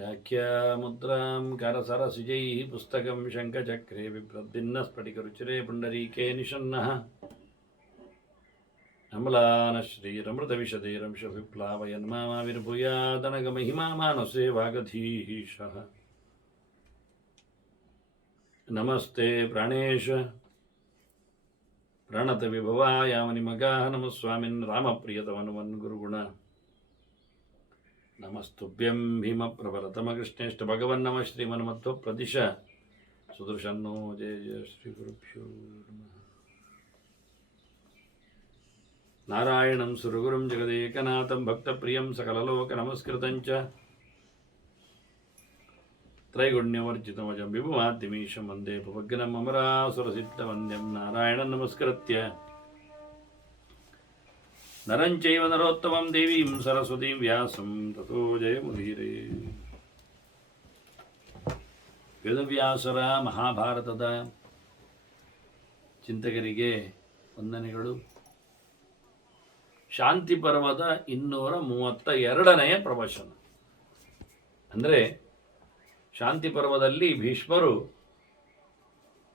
व्याख्यामुद्रां करसरसिजैः पुस्तकं शङ्खचक्रे बिभ्रद्भिन्नस्फटिकरुचिरे पुण्डरीके निषन्नः अमलानश्रीरमृतविशदेरंशविप्लावयन्माविर्भूयादनगमहिमा मानसे वागधीशः नमस्ते प्राणेश प्रणतविभवायामनिमगाः नमः स्वामिन् रामप्रियतमनुमन् गुरुगुण ನಮಸ್ತುಭ್ಯಂ ಭೀಮ ಪ್ರಭರತಮ ಕೃಷ್ಣೇಷ್ಟ ಭಗವನ್ ನಮ ಶ್ರೀಮನ್ಮತ್ವ ಪ್ರದಿಶ. ಸುದರ್ಶನ್ನೋ ಜಯ ಜಯ ಶ್ರೀ ಗುರುಭ್ಯೋ ನಮಃ. ನಾರಾಯಣಂ ಸುರಗುರುಂ ಜಗದೇಕನಾಥಂ ಭಕ್ತಪ್ರಿಯಂ ಸಕಲಲೋಕ ನಮಸ್ಕೃತಂಚ. ತ್ರೈಗುಣ್ಯವರ್ಜಿತಮಜಂ ವಿಭುಮಾತಿಮೀಶಂ ವಂದೇ ಪುಭಗ್ನಂ ಅಮರಾಸುರಸಿದ್ಧವಂದ್ಯಂ ನಾರಾಯಣ ನಮಸ್ಕೃತ್ಯ. ಚೈವ ನರೋತ್ತಮಂ ದೇವೀಂ ಸರಸ್ವತೀಂ ವ್ಯಾಸಂ ತಥೋ ಜಯಮುದೀರೇ ವೇದವ್ಯಾಸರ ಮಹಾಭಾರತದ ಚಿಂತಕರಿಗೆ ವಂದನೆಗಳು. ಶಾಂತಿ ಪರ್ವದ ಇನ್ನೂರ ಮೂವತ್ತ ಎರಡನೆಯ ಪ್ರವಚನ. ಅಂದರೆ ಶಾಂತಿ ಪರ್ವದಲ್ಲಿ ಭೀಷ್ಮರು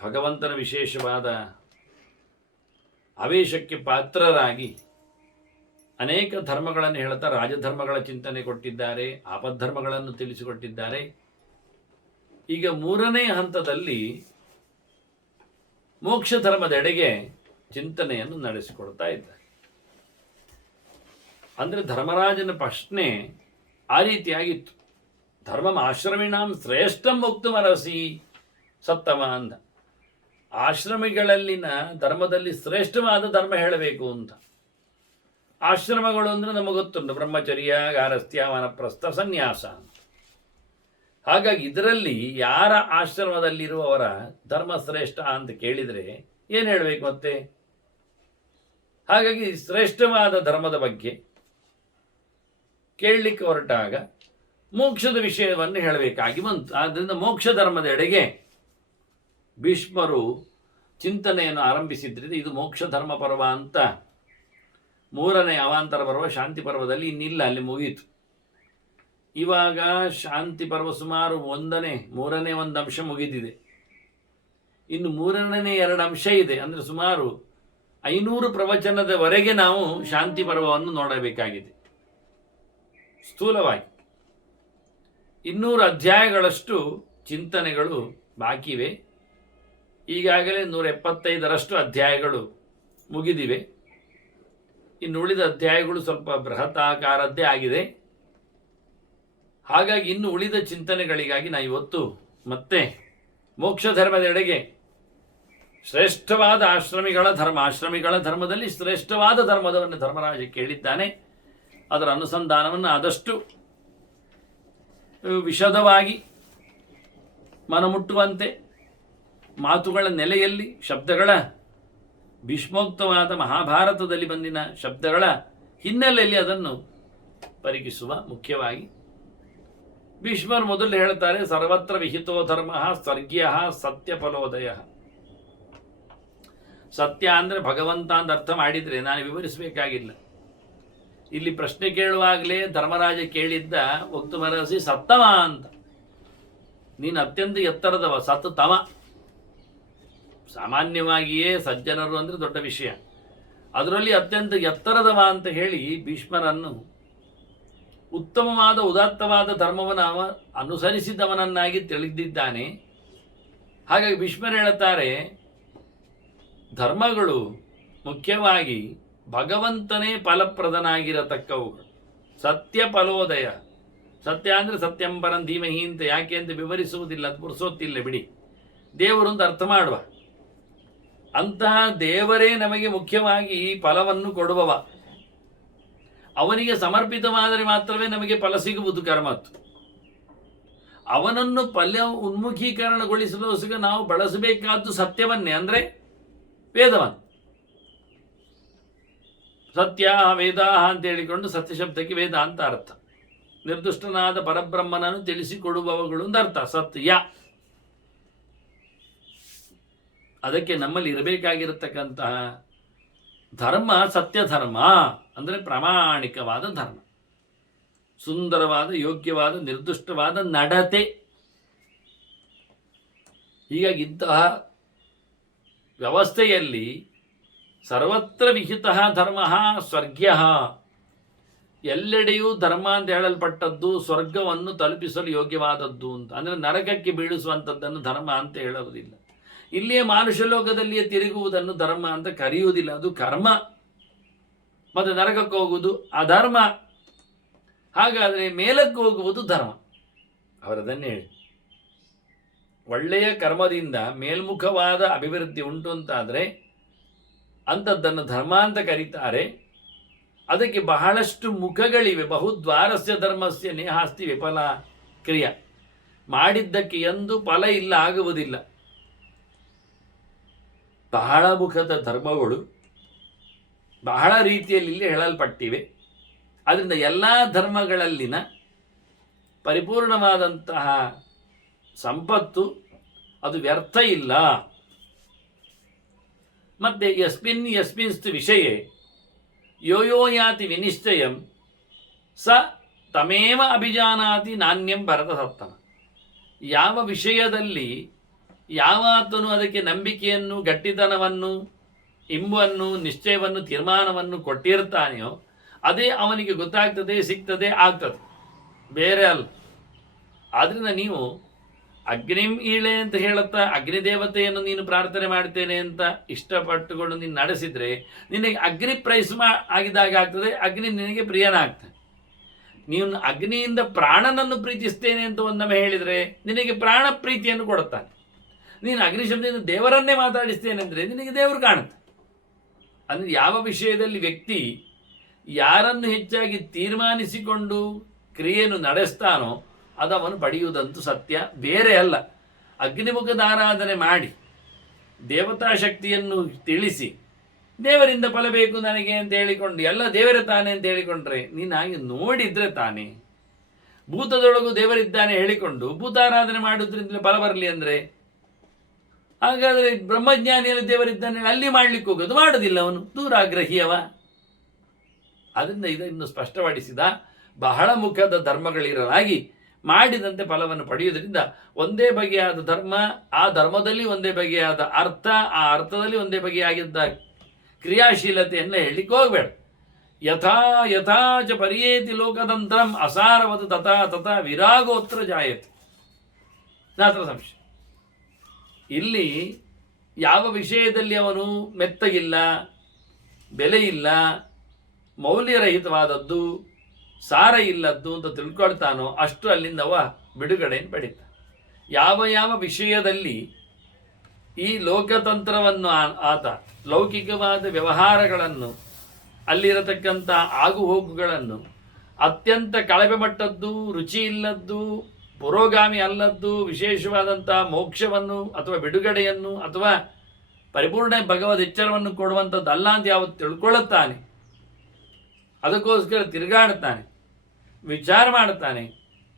ಭಗವಂತನ ವಿಶೇಷವಾದ ಆವೇಶಕ್ಕೆ ಪಾತ್ರರಾಗಿ ಅನೇಕ ಧರ್ಮಗಳನ್ನು ಹೇಳ್ತಾ ರಾಜಧರ್ಮಗಳ ಚಿಂತನೆ ಕೊಟ್ಟಿದ್ದಾರೆ, ಆಪದ್ಧರ್ಮಗಳನ್ನು ತಿಳಿಸಿಕೊಟ್ಟಿದ್ದಾರೆ. ಈಗ ಮೂರನೇ ಹಂತದಲ್ಲಿ ಮೋಕ್ಷ ಧರ್ಮದೆಡೆಗೆ ಚಿಂತನೆಯನ್ನು ನಡೆಸಿಕೊಡ್ತಾ ಇದ್ದಾರೆ. ಅಂದರೆ ಧರ್ಮರಾಜನ ಪ್ರಶ್ನೆ ಆ ರೀತಿಯಾಗಿತ್ತು. ಧರ್ಮಂ ಆಶ್ರಮಿಣಾಂ ಶ್ರೇಷ್ಠಂ ಮುಕ್ತಮರಸಿ ಸತ್ತಮ ಅಂದ. ಆಶ್ರಮಿಗಳಲ್ಲಿನ ಧರ್ಮದಲ್ಲಿ ಶ್ರೇಷ್ಠವಾದ ಧರ್ಮ ಹೇಳಬೇಕು ಅಂತ. ಆಶ್ರಮಗಳು ಅಂದರೆ ನಮಗೆ ಗೊತ್ತುಂಟು. ಬ್ರಹ್ಮಚರ್ಯ, ಗಾರಸ್ಥ್ಯ, ವನಪ್ರಸ್ಥ, ಸನ್ಯಾಸ ಹಾಗಾಗಿ ಇದರಲ್ಲಿ ಯಾರ ಆಶ್ರಮದಲ್ಲಿರುವವರ ಧರ್ಮ ಶ್ರೇಷ್ಠ ಅಂತ ಕೇಳಿದರೆ ಏನು ಹೇಳಬೇಕು ಮತ್ತೆ? ಹಾಗಾಗಿ ಶ್ರೇಷ್ಠವಾದ ಧರ್ಮದ ಬಗ್ಗೆ ಕೇಳಲಿಕ್ಕೆ ಹೊರಟಾಗ ಮೋಕ್ಷದ ವಿಷಯವನ್ನು ಹೇಳಬೇಕಾಗಿ ಬಂತು. ಆದ್ದರಿಂದ ಮೋಕ್ಷ ಧರ್ಮದ ಎಡೆಗೆ ಭೀಷ್ಮರು ಚಿಂತನೆಯನ್ನು ಆರಂಭಿಸಿದ್ರಿಂದ ಇದು ಮೋಕ್ಷ ಧರ್ಮ ಪರ್ವ ಅಂತ ಮೂರನೇ ಅವಾಂತರ ಪರ್ವ ಶಾಂತಿ ಪರ್ವದಲ್ಲಿ ಇನ್ನಿಲ್ಲ, ಅಲ್ಲಿ ಮುಗಿಯಿತು ಇವಾಗ ಶಾಂತಿ ಪರ್ವ ಸುಮಾರು ಒಂದನೇ, ಮೂರನೇ ಒಂದು ಅಂಶ ಮುಗಿದಿದೆ. ಇನ್ನು ಮೂರನೇ ಎರಡು ಅಂಶ ಇದೆ, ಅಂದರೆ ಸುಮಾರು ಐನೂರು ಪ್ರವಚನದವರೆಗೆ ನಾವು ಶಾಂತಿ ಪರ್ವವನ್ನು ನೋಡಬೇಕಾಗಿದೆ. ಸ್ಥೂಲವಾಗಿ. ಇನ್ನೂರು ಅಧ್ಯಾಯಗಳಷ್ಟು ಚಿಂತನೆಗಳು ಬಾಕಿವೆ. ಈಗಾಗಲೇ ನೂರ ಎಪ್ಪತ್ತೈದರಷ್ಟು ಅಧ್ಯಾಯಗಳು ಮುಗಿದಿವೆ. ಇನ್ನು ಉಳಿದ ಅಧ್ಯಾಯಗಳು ಸ್ವಲ್ಪ ಬೃಹತಾಕಾರದ್ದೇ ಆಗಿದೆ. ಹಾಗಾಗಿ ಇನ್ನು ಉಳಿದ ಚಿಂತನೆಗಳಿಗಾಗಿ ನಾ ಇವತ್ತು ಮತ್ತೆ ಮೋಕ್ಷ ಧರ್ಮದೆಡೆಗೆ ಶ್ರೇಷ್ಠವಾದ ಆಶ್ರಮಿಗಳ ಧರ್ಮ, ಆಶ್ರಮಿಗಳ ಧರ್ಮದಲ್ಲಿ ಶ್ರೇಷ್ಠವಾದ ಧರ್ಮದವನ್ನು ಧರ್ಮರಾಜ ಕೇಳಿದ್ದಾನೆ. ಅದರ ಅನುಸಂಧಾನವನ್ನು ಆದಷ್ಟು ವಿಷದವಾಗಿ ಮನಮುಟ್ಟುವಂತೆ ಮಾತುಗಳ ನೆಲೆಯಲ್ಲಿ, ಶಬ್ದಗಳ ಭೀಷ್ಮೋಕ್ತವಾದ ಮಹಾಭಾರತದಲ್ಲಿ ಬಂದಿನ ಶಬ್ದಗಳ ಹಿನ್ನೆಲೆಯಲ್ಲಿ ಅದನ್ನು ಪರಿಗಿಸುವ ಮುಖ್ಯವಾಗಿ ಭೀಷ್ಮರು ಮೊದಲು ಹೇಳ್ತಾರೆ ಸರ್ವತ್ರ ವಿಹಿತೋ ಧರ್ಮ ಸ್ವರ್ಗೀಯ ಸತ್ಯ ಫಲೋದಯ ಸತ್ಯ ಅಂದರೆ ಭಗವಂತ ಅಂತ ಅರ್ಥ ಮಾಡಿದರೆ ನಾನು ವಿವರಿಸಬೇಕಾಗಿಲ್ಲ. ಇಲ್ಲಿ ಪ್ರಶ್ನೆ ಕೇಳುವಾಗಲೇ ಧರ್ಮರಾಜ ಕೇಳಿದ್ದ ಒಕ್ತು ಮರಸಿ ಸತ್ತಮ ಅಂತ. ನೀನು ಅತ್ಯಂತ ಎತ್ತರದವ ಸತ್ತು ತಮ ಸಾಮಾನ್ಯವಾಗಿಯೇ ಸಜ್ಜನರು ಅಂದರೆ ದೊಡ್ಡ ವಿಷಯ. ಅದರಲ್ಲಿ ಅತ್ಯಂತ ಎತ್ತರದವ ಅಂತ ಹೇಳಿ ಭೀಷ್ಮರನ್ನು ಉತ್ತಮವಾದ, ಉದಾತ್ತವಾದ ಧರ್ಮವನ್ನು ಅವ ಅನುಸರಿಸಿದವನನ್ನಾಗಿ ತಿಳಿದಿದ್ದಾನೆ. ಹಾಗಾಗಿ ಭೀಷ್ಮರು ಹೇಳುತ್ತಾರೆ, ಧರ್ಮಗಳು ಮುಖ್ಯವಾಗಿ ಭಗವಂತನೇ ಫಲಪ್ರದನಾಗಿರತಕ್ಕವುಗಳು. ಸತ್ಯ ಫಲೋದಯ. ಸತ್ಯ ಅಂದರೆ ಸತ್ಯಂಬರಂ ಧೀಮಹಿ ಅಂತ ಯಾಕೆ ಅಂತ ವಿವರಿಸುವುದಿಲ್ಲ ಪುರುಸೋತ್ತಿಲ್ಲ ಬಿಡಿ. ದೇವರು ಅಂತ ಅರ್ಥ ಮಾಡುವ. ಅಂತಹ ದೇವರೇ ನಮಗೆ ಮುಖ್ಯವಾಗಿ ಫಲವನ್ನು ಕೊಡುವವ. ಅವನಿಗೆ ಸಮರ್ಪಿತವಾದರೆ ಮಾತ್ರವೇ ನಮಗೆ ಫಲ ಸಿಗುವುದು ಕರ್ಮತ್ತು. ಅವನನ್ನು ಫಲ ಉನ್ಮುಖೀಕರಣಗೊಳಿಸಲು ನಾವು ಬಳಸಬೇಕಾದ್ದು ಸತ್ಯವನ್ನೇ, ಅಂದರೆ ವೇದವನ್ನು ಸತ್ಯ, ವೇದ ಅಂತ ಹೇಳಿಕೊಂಡು ಸತ್ಯ ಶಬ್ದಕ್ಕೆ ವೇದ ಅಂತ ಅರ್ಥ. ನಿರ್ದುಷ್ಟನಾದ ಪರಬ್ರಹ್ಮನನ್ನು ತಿಳಿಸಿಕೊಡುವವುಗಳು ಅಂತ ಅರ್ಥ. ಸತ್ಯ. ಅದಕ್ಕೆ ನಮ್ಮಲ್ಲಿ ಇರಬೇಕಾಗಿರತಕ್ಕಂತಹ ಧರ್ಮ ಸತ್ಯ ಧರ್ಮ ಅಂದರೆ ಪ್ರಾಮಾಣಿಕವಾದ ಧರ್ಮ. ಸುಂದರವಾದ, ಯೋಗ್ಯವಾದ, ನಿರ್ದಿಷ್ಟವಾದ ನಡತೆ. ಹೀಗಾಗಿ ಇಂತಹ ವ್ಯವಸ್ಥೆಯಲ್ಲಿ ಸರ್ವತ್ರ ವಿಹಿತ ಧರ್ಮ ಸ್ವರ್ಗ್ಯ. ಎಲ್ಲೆಡೆಯೂ ಧರ್ಮ ಅಂತ ಹೇಳಲ್ಪಟ್ಟದ್ದು ಸ್ವರ್ಗವನ್ನು ತಲುಪಿಸಲು ಯೋಗ್ಯವಾದದ್ದು ಅಂತ. ಅಂದರೆ ನರಕಕ್ಕೆ ಬೀಳಿಸುವಂಥದ್ದನ್ನು ಧರ್ಮ ಅಂತ ಹೇಳುವುದಿಲ್ಲ ಇಲ್ಲಿಯೇ ಮಾನುಷ ಲೋಕದಲ್ಲಿಯೇ ತಿರುಗುವುದನ್ನು ಧರ್ಮ ಅಂತ ಕರೆಯುವುದಿಲ್ಲ. ಅದು ಕರ್ಮ. ಮತ್ತು ನರಕಕ್ಕೆ ಹೋಗುವುದು ಅಧರ್ಮ. ಹಾಗಾದರೆ ಮೇಲಕ್ಕೆ ಹೋಗುವುದು ಧರ್ಮ. ಅವರದನ್ನೇ ಹೇಳಿ. ಒಳ್ಳೆಯ ಕರ್ಮದಿಂದ ಮೇಲ್ಮುಖವಾದ ಅಭಿವೃದ್ಧಿ ಉಂಟು ಅಂತಾದರೆ ಅಂಥದ್ದನ್ನು ಧರ್ಮ ಅಂತ ಕರೀತಾರೆ. ಅದಕ್ಕೆ ಬಹಳಷ್ಟು ಮುಖಗಳಿವೆ. ಬಹುದ್ವಾರಸ್ಯ ಧರ್ಮಸ್ಯ ನೇಹಾಸ್ತಿ ವಿಫಲ ಕ್ರಿಯ. ಮಾಡಿದ್ದಕ್ಕೆ ಎಂದು ಫಲ ಇಲ್ಲ, ಆಗುವುದಿಲ್ಲ. ಬಹಳ ಮುಖದ ಧರ್ಮಗಳು ಬಹಳ ರೀತಿಯಲ್ಲಿ ಇಲ್ಲಿ ಹೇಳಲ್ಪಟ್ಟಿವೆ. ಅದರಿಂದ ಎಲ್ಲ ಧರ್ಮಗಳಲ್ಲಿನ ಪರಿಪೂರ್ಣವಾದಂತಹ ಸಂಪತ್ತು ಅದು ವ್ಯರ್ಥ ಇಲ್ಲ. ಮತ್ತು ಯಸ್ಮಿನ್ ಯಸ್ಮಿನ್ಸ್ತು ವಿಷಯ ಯೋಯೋಯಾತಿ ವಿನಿಶ್ಚಯಂ ಸ ತಮೇವ ಅಭಿಜಾನಾತಿ ನಾಣ್ಯಂ ಭರತ ಸತ್ತಮ ಯಾವ ವಿಷಯದಲ್ಲಿ ಯಾವಾತನು ಅದಕ್ಕೆ ನಂಬಿಕೆಯನ್ನು, ಗಟ್ಟಿತನವನ್ನು, ಇಂಬನ್ನು, ನಿಶ್ಚಯವನ್ನು, ತೀರ್ಮಾನವನ್ನು ಕೊಟ್ಟಿರ್ತಾನೆಯೋ, ಅದೇ ಅವನಿಗೆ ಗೊತ್ತಾಗ್ತದೆ, ಸಿಗ್ತದೆ, ಆಗ್ತದೆ. ಬೇರೆ ಅಲ್ಲ. ಆದ್ದರಿಂದ ನೀವು ಅಗ್ನಿಂ ಈಳೆ ಅಂತ ಹೇಳುತ್ತಾ ಅಗ್ನಿ ದೇವತೆಯನ್ನು ನೀನು ಪ್ರಾರ್ಥನೆ ಮಾಡ್ತೇನೆ ಅಂತ ಇಷ್ಟಪಟ್ಟುಕೊಂಡು ನೀನು ನಡೆಸಿದ್ರೆ, ನಿನಗೆ ಅಗ್ನಿ ಪ್ರೈಸ್ ಮಾ ಆಗಿದಾಗ ಆಗ್ತದೆ, ಅಗ್ನಿ ನಿನಗೆ ಪ್ರಿಯನಾಗ್ತದೆ. ನೀನು ಅಗ್ನಿಯಿಂದ ಪ್ರಾಣನನ್ನು ಪ್ರೀತಿಸ್ತೇನೆ ಅಂತ ಒಂದೊಮ್ಮೆ ಹೇಳಿದರೆ, ನಿನಗೆ ಪ್ರಾಣ ಪ್ರೀತಿಯನ್ನು ಕೊಡುತ್ತಾನೆ. ನೀನು ಅಗ್ನಿ ಶಬ್ದದಿಂದ ದೇವರನ್ನೇ ಮಾತಾಡಿಸ್ತೇನೆ ಅಂದರೆ ನಿನಗೆ ದೇವರು ಕಾಣುತ್ತೆ. ಅಂದರೆ ಯಾವ ವಿಷಯದಲ್ಲಿ ವ್ಯಕ್ತಿ ಯಾರನ್ನು ಹೆಚ್ಚಾಗಿ ತೀರ್ಮಾನಿಸಿಕೊಂಡು ಕ್ರಿಯೆಯನ್ನು ನಡೆಸ್ತಾನೋ ಅದು ಅವನು ಪಡೆಯುವುದಂತೂ ಸತ್ಯ, ಬೇರೆ ಅಲ್ಲ. ಅಗ್ನಿಮುಖದ ಆರಾಧನೆ ಮಾಡಿ, ದೇವತಾ ಶಕ್ತಿಯನ್ನು ತಿಳಿಸಿ, ದೇವರಿಂದ ಫಲ ಬೇಕು ನನಗೆ ಅಂತ ಹೇಳಿಕೊಂಡು, ಎಲ್ಲ ದೇವರ ತಾನೆ ಅಂತ ಹೇಳಿಕೊಂಡ್ರೆ ನೀನು ಹಾಗೆ ನೋಡಿದ್ರೆ ತಾನೇ, ಭೂತದೊಳಗೂ ದೇವರಿದ್ದಾನೆ ಹೇಳಿಕೊಂಡು ಭೂತಾರಾಧನೆ ಮಾಡೋದ್ರಿಂದ ಫಲ ಬರಲಿ ಅಂದರೆ ಹಾಗಾದರೆ ಬ್ರಹ್ಮಜ್ಞಾನಿಯಲ್ಲಿ ದೇವರಿದ್ದಾನೆ, ಅಲ್ಲಿ ಮಾಡ್ಲಿಕ್ಕೆ ಹೋಗೋದು, ಮಾಡೋದಿಲ್ಲ ಅವನು. ದೂರಾಗ್ರಹಿಯವ. ಅದರಿಂದ ಇದನ್ನು ಸ್ಪಷ್ಟಪಡಿಸಿದ ಬಹಳ ಮುಖ್ಯದ ಧರ್ಮಗಳಿರಲಾಗಿ ಮಾಡಿದಂತೆ ಫಲವನ್ನು ಪಡೆಯುವುದರಿಂದ ಒಂದೇ ಬಗೆಯಾದ ಧರ್ಮ, ಆ ಧರ್ಮದಲ್ಲಿ ಒಂದೇ ಬಗೆಯಾದ ಅರ್ಥ, ಆ ಅರ್ಥದಲ್ಲಿ ಒಂದೇ ಬಗೆಯಾಗಿದ್ದ ಕ್ರಿಯಾಶೀಲತೆಯನ್ನು ಹೇಳಲಿಕ್ಕೆ ಹೋಗಬೇಡ. ಯಥಾ ಯಥಾ ಚ ಪರಿಯೇತಿ ಲೋಕತಂತ್ರಂ ಅಸಾರವದು ತಥಾ ತಥಾ ವಿರಾಗೋತ್ರ ಜಾಯತೆ. ನಾತ್ರ ಸಂಶಯ. ಇಲ್ಲಿ ಯಾವ ವಿಷಯದಲ್ಲಿ ಅವನು ಮೆತ್ತಗಿಲ್ಲ, ಬೆಲೆ ಇಲ್ಲ, ಮೌಲ್ಯರಹಿತವಾದದ್ದು, ಸಾರ ಇಲ್ಲದ್ದು ಅಂತ ತಿಳ್ಕೊಳ್ತಾನೋ ಅಷ್ಟು ಅಲ್ಲಿಂದ ಅವ ಬಿಡುಗಡೆಯನ್ನು ಪಡೀತ. ಯಾವ ಯಾವ ವಿಷಯದಲ್ಲಿ ಈ ಲೋಕತಂತ್ರವನ್ನು ಆತ ಲೌಕಿಕವಾದ ವ್ಯವಹಾರಗಳನ್ನು, ಅಲ್ಲಿರತಕ್ಕಂಥ ಆಗುಹೋಗುಗಳನ್ನು, ಅತ್ಯಂತ ಕಳಪೆ ಮಟ್ಟದ್ದು, ರುಚಿ ಇಲ್ಲದ್ದು ಪುರೋಗಾಮಿ ಅಲ್ಲದ್ದು ವಿಶೇಷವಾದಂಥ ಮೋಕ್ಷವನ್ನು ಅಥವಾ ಬಿಡುಗಡೆಯನ್ನು ಅಥವಾ ಪರಿಪೂರ್ಣ ಭಗವದ್ ಎಚ್ಚರವನ್ನು ಕೊಡುವಂಥದ್ದು ಅಲ್ಲ ಅಂತ ಯಾವತ್ತು ತಿಳ್ಕೊಳ್ಳುತ್ತಾನೆ. ಅದಕ್ಕೋಸ್ಕರ ತಿರುಗಾಡ್ತಾನೆ ವಿಚಾರ ಮಾಡ್ತಾನೆ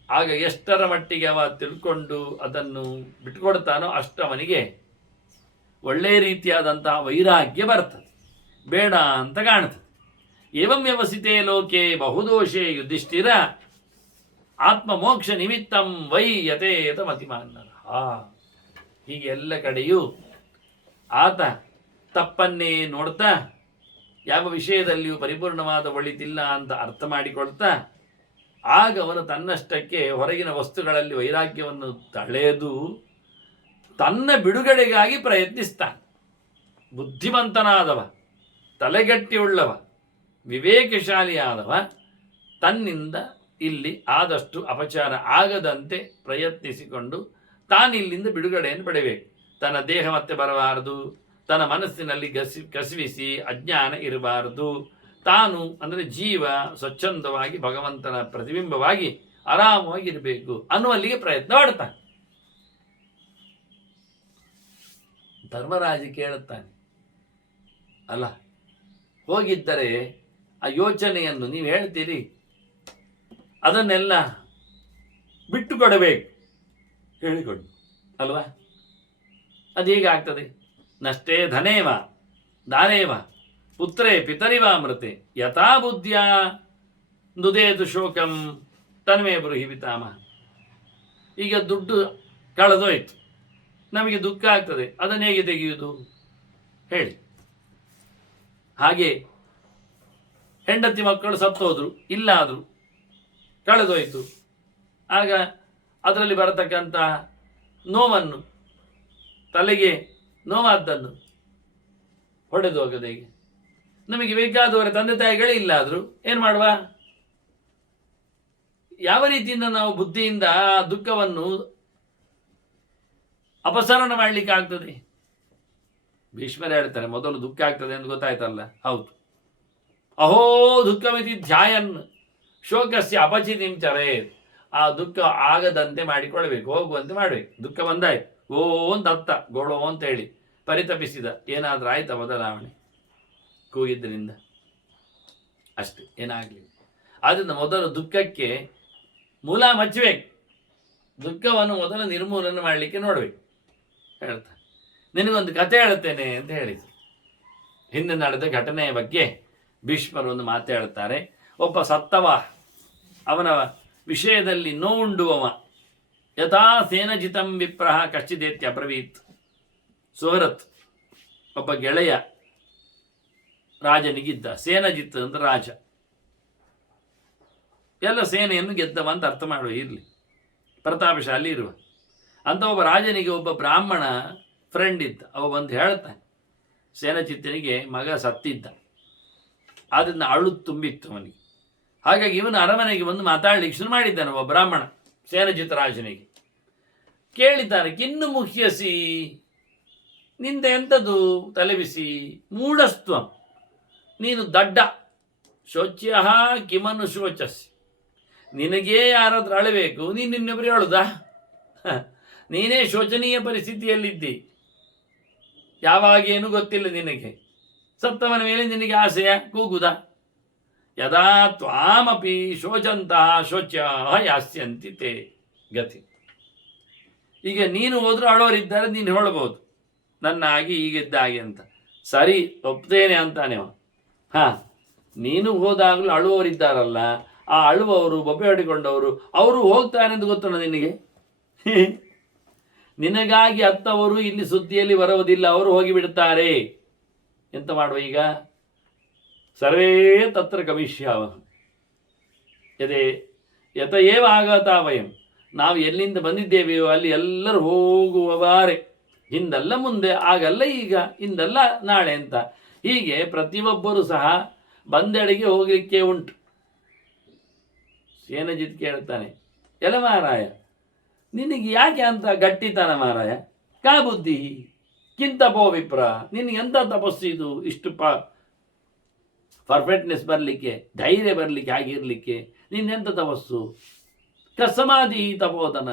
ಆಗ ಎಷ್ಟರ ಮಟ್ಟಿಗೆ ಅವ ತಿಳ್ಕೊಂಡು ಅದನ್ನು ಬಿಟ್ಕೊಡ್ತಾನೋ ಅಷ್ಟವನಿಗೆ ಒಳ್ಳೆಯ ರೀತಿಯಾದಂತಹ ವೈರಾಗ್ಯ ಬರ್ತದೆ, ಬೇಡ ಅಂತ ಕಾಣ್ತದೆ ಏವಂ ವ್ಯವಸಿತೆ ಲೋಕೆ ಬಹುದೋಷೆ ಯುಧಿಷ್ಠಿರ ಆತ್ಮ ಮೋಕ್ಷ ನಿಮಿತ್ತಂ ವೈ ಯಥೇತ ಮತಿಮಾನ್ನರ ಹೀಗೆ ಎಲ್ಲ ಕಡೆಯೂ ಆತ ತಪ್ಪನ್ನೇ ನೋಡ್ತಾ, ಯಾವ ವಿಷಯದಲ್ಲಿಯೂ ಪರಿಪೂರ್ಣವಾದ ಒಳಿತಿಲ್ಲ ಅಂತ ಅರ್ಥ ಮಾಡಿಕೊಳ್ತಾ, ಆಗ ಅವನು ತನ್ನಷ್ಟಕ್ಕೆ ಹೊರಗಿನ ವಸ್ತುಗಳಲ್ಲಿ ವೈರಾಗ್ಯವನ್ನು ತಳೆದು ತನ್ನ ಬಿಡುಗಡೆಗಾಗಿ ಪ್ರಯತ್ನಿಸ್ತಾನೆ. ಬುದ್ಧಿವಂತನಾದವ ತಲೆಗಟ್ಟಿಯುಳ್ಳವ, ವಿವೇಕಶಾಲಿಯಾದವ, ತನ್ನಿಂದ ಇಲ್ಲಿ ಆದಷ್ಟು ಅಪಚಾರ ಆಗದಂತೆ ಪ್ರಯತ್ನಿಸಿಕೊಂಡು ತಾನಿಲ್ಲಿಂದ ಬಿಡುಗಡೆಯನ್ನು ಪಡೆಯಬೇಕು ತನ್ನ ದೇಹ ಮತ್ತೆ ಬರಬಾರದು. ತನ್ನ ಮನಸ್ಸಿನಲ್ಲಿ ಗಸಿ, ಕಸಿವಿಸಿ ಅಜ್ಞಾನ ಇರಬಾರದು. ತಾನು ಅಂದರೆ ಜೀವ ಸ್ವಚ್ಛಂದವಾಗಿ ಭಗವಂತನ ಪ್ರತಿಬಿಂಬವಾಗಿ ಆರಾಮವಾಗಿ ಇರಬೇಕು ಅನ್ನುವಲ್ಲಿಗೆ ಪ್ರಯತ್ನ ಮಾಡ್ತಾನೆ ಧರ್ಮರಾಜ ಕೇಳುತ್ತಾನೆ. ಅಲ್ಲ, ಹೋಗಿದ್ದರೆ ಆ ಯೋಚನೆಯನ್ನು ನೀವು ಹೇಳ್ತೀರಿ? ಅದನ್ನೆಲ್ಲ ಬಿಟ್ಟು ಕೊಡಬೇಕು ಹೇಳಿಕೊಂಡು. ಅಲ್ವಾ? ಅದು ಹೇಗಾಗ್ತದೆ ನಷ್ಟೇ ಧನೇವ ದಾನೇವ ಪುತ್ರೇ ಪಿತರಿವ ಅಮೃತೆ ಯಥಾ ಬುದ್ಧಿಯ ನುದೇದು ಶೋಕಂ ತನ್ಮೇ ಬ್ರೂಹಿ ಪಿತಾಮ ಈಗ ದುಡ್ಡು ಕಳೆದೋಯ್ತು. ನಮಗೆ ದುಃಖ ಆಗ್ತದೆ. ಅದನ್ನು ಹೇಗೆ ತೆಗೆಯುವುದು ಹೇಳಿ. ಹಾಗೆ ಹೆಂಡತಿ ಮಕ್ಕಳು ಸತ್ತೋದ್ರು ಇಲ್ಲ ಕಳೆದೋಯ್ತು. ಆಗ ಅದರಲ್ಲಿ ಬರತಕ್ಕಂತಹ ನೋವನ್ನು, ತಲೆಗೆ ನೋವಾದ್ದನ್ನು ಹೊಡೆದು ಹೋಗದೆ ಹೇಗೆ? ನಮಗೆ ಬೇಕಾದವರ ತಂದೆ ತಾಯಿಗಳೇ ಇಲ್ಲ ಆದರೂ ಏನು ಮಾಡುವ? ಯಾವ ರೀತಿಯಿಂದ ನಾವು ಬುದ್ಧಿಯಿಂದ ಆ ದುಃಖವನ್ನು ಅಪಸರಣ ಮಾಡಲಿಕ್ಕೆ ಆಗ್ತದೆ? ಭೀಷ್ಮರೇ ಹೇಳ್ತಾರೆ, ಮೊದಲು ದುಃಖ ಆಗ್ತದೆ ಅಂತ ಗೊತ್ತಾಯ್ತಲ್ಲ? ಹೌದು. ಅಹೋ ದುಃಖವಿತಿ ಧ್ಯಾಯನ್. ಶೋಕಸ್ಯ ಅಪಚಿತಿಂ ಚರೇ ಆ ದುಃಖ ಆಗದಂತೆ ಮಾಡಿಕೊಳ್ಬೇಕು ಹೋಗುವಂತೆ ಮಾಡಬೇಕು. ದುಃಖ ಬಂದಾಯ್ತು. ಓ ಅಂತ ಅತ್ತ ಗೋಳೋ ಅಂತ ಹೇಳಿ ಪರಿತಪಿಸಿದ. ಏನಾದರೂ ಆಯ್ತಾ ಬದಲಾವಣೆ? ಕೂಗಿದ್ದರಿಂದ. ಅಷ್ಟೇ, ಏನಾಗಲಿ. ಆದ್ದರಿಂದ ಮೊದಲು ದುಃಖಕ್ಕೆ ಮೂಲ ಮಚ್ಚಬೇಕು. ದುಃಖವನ್ನು ಮೊದಲು ನಿರ್ಮೂಲನೆ ಮಾಡಲಿಕ್ಕೆ ನೋಡಬೇಕು. ಹೇಳ್ತಾ. ನಿನಗೊಂದು ಕತೆ ಹೇಳುತ್ತೇನೆ ಅಂತ ಹೇಳಿದ್ರು. ಹಿಂದೆ ನಡೆದ ಘಟನೆಯ ಬಗ್ಗೆ ಭೀಷ್ಮರು ಒಂದು ಮಾತು ಹೇಳ್ತಾರೆ. ಒಬ್ಬ ಸತ್ತವ, ಅವನ ವಿಷಯದಲ್ಲಿ ನೋವುಂಡುವವ. ಯಥಾ ಸೇನಜಿತಂ ವಿಪ್ರಹ ಕಶ್ಚಿದೇತ್ಯ ಅಬ್ರವೀತ್. ಸುಹರತ್, ಒಬ್ಬ ಗೆಳೆಯ ರಾಜನಿಗಿದ್ದ ಸೇನಜಿತ್ ಅಂದ್ರೆ ರಾಜ. ಎಲ್ಲ ಸೇನೆಯನ್ನು ಗೆದ್ದವ ಅಂತ ಅರ್ಥ ಮಾಡುವ, ಇರಲಿ. ಪ್ರತಾಪಶಾಲಿ ಇರುವ. ಅಂತ ಒಬ್ಬ ರಾಜನಿಗೆ ಒಬ್ಬ ಬ್ರಾಹ್ಮಣ ಫ್ರೆಂಡ್ ಇದ್ದ. ಅವ ಬಂದು ಹೇಳ್ತಾನೆ ಸೇನಚಿತ್ತನಿಗೆ ಮಗ ಸತ್ತಿದ್ದ. ಆದ್ದರಿಂದ ಅಳು ತುಂಬಿತ್ತು ಅವನಿಗೆ. ಹಾಗಾಗಿ ಇವನು ಅರಮನೆಗೆ ಬಂದು ಮಾತಾಡ್ಲಿಕ್ಕೆ ಶುರು ಮಾಡಿದ್ದಾನೆ ಒಬ್ಬ ಬ್ರಾಹ್ಮಣ ಸೇನಜಿತ್ ರಾಜನಿಗೆ. ಕೇಳಿದ್ದಾನೆ ಕಿನ್ನು ಮುಖ್ಯಸಿ ನಿಂದ ಎಂಥದ್ದು ತಲೆಬಿಸಿ ಮೂಢಸ್ತ್ವ ನೀನು ದಡ್ಡ ಶೋಚ್ಯ ಕಿಮನು ಶೋಚಸಿ ನಿನಗೇ ಯಾರಾದರೂ ಅಳಬೇಕು? ನೀನು ನಿನ್ನೊಬ್ಬರು ಅಳುದಾ ಹ, ನೀನೇ ಶೋಚನೀಯ ಪರಿಸ್ಥಿತಿಯಲ್ಲಿದ್ದಿ. ಯಾವಾಗೇನು ಗೊತ್ತಿಲ್ಲ ನಿನಗೆ. ಸತ್ತವನ ಮೇಲೆ ನಿನಗೆ ಆಸೆಯ? ಕೂಗುದ? ಯದಾ ತ್ವಾಮಪಿ ಶೋಚಂತಹ ಶೋಚ ಯಾಸ್ಯಂತಿ ತೇ ಗತಿ ಈಗ ನೀನು ಹೋದರೂ ಅಳೋರಿದ್ದಾರೆ ನೀನು ಹೇಳಬಹುದು ನನ್ನ ಆಗಿ ಹೀಗಿದ್ದ ಹಾಗೆ ಅಂತ। ಸರಿ, ಒಪ್ತೇನೆ ಅಂತಾನೆ ಅವ ಹಾ, ನೀನು ಹೋದಾಗಲೂ ಅಳುವವರಿದ್ದಾರಲ್ಲ, ಆ ಅಳುವವರು ಬೊಬ್ಬೆ ಹೊಡಿಕೊಂಡವರು ಅವರು ಹೋಗ್ತಾರೆ ಅಂತ ಗೊತ್ತುಂಟ ನಿನಗೆ? ನಿನಗಾಗಿ ಅತ್ತವರು ಇಲ್ಲಿ ಸುದ್ದಿಯಲ್ಲಿ ಬರುವುದಿಲ್ಲ, ಅವರು ಹೋಗಿಬಿಡ್ತಾರೆ ಎಂತ ಮಾಡುವ ಈಗ? ಸರ್ವೇ ತತ್ರ ಗಮಿಷ್ಯಾವ ಯದೇ, ಯತ ಏವ ಆಗತಾ ವಯಂ. ನಾವು ಎಲ್ಲಿಂದ ಬಂದಿದ್ದೇವೆಯೋ ಅಲ್ಲಿ ಎಲ್ಲರೂ ಹೋಗುವವಾರೆ. ಹಿಂದಲ್ಲ ಮುಂದೆ, ಆಗಲ್ಲ ಈಗ, ಹಿಂದಲ್ಲ ನಾಳೆ ಅಂತ. ಹೀಗೆ ಪ್ರತಿಯೊಬ್ಬರು ಸಹ ಬಂದೆಡೆಗೆ ಹೋಗಲಿಕ್ಕೆ ಉಂಟು. ಸೇನಜಿತ್ ಕೇಳ್ತಾನೆ ಎಲ ಮಾರಾಯ, ನಿನಗೆ ಯಾಕೆ ಅಂತ ಗಟ್ಟಿತನ ಮಾರಾಯ? ಕಾ ಬುದ್ಧಿ ಕಿಂತ ಪೋ ವಿಪ್ರ, ನಿನಗೆ ಎಂಥ ತಪಸ್ಸು ಇದು? ಇಷ್ಟು ಪ ಪರ್ಫೆಕ್ಟ್ನೆಸ್ ಬರಲಿಕ್ಕೆ, ಧೈರ್ಯ ಬರಲಿಕ್ಕೆ ಆಗಿರಲಿಕ್ಕೆ ನೀನೆಂಥ ತಪಸ್ಸು. ಕಸಮಾಧಿ ತಪೋಧನ.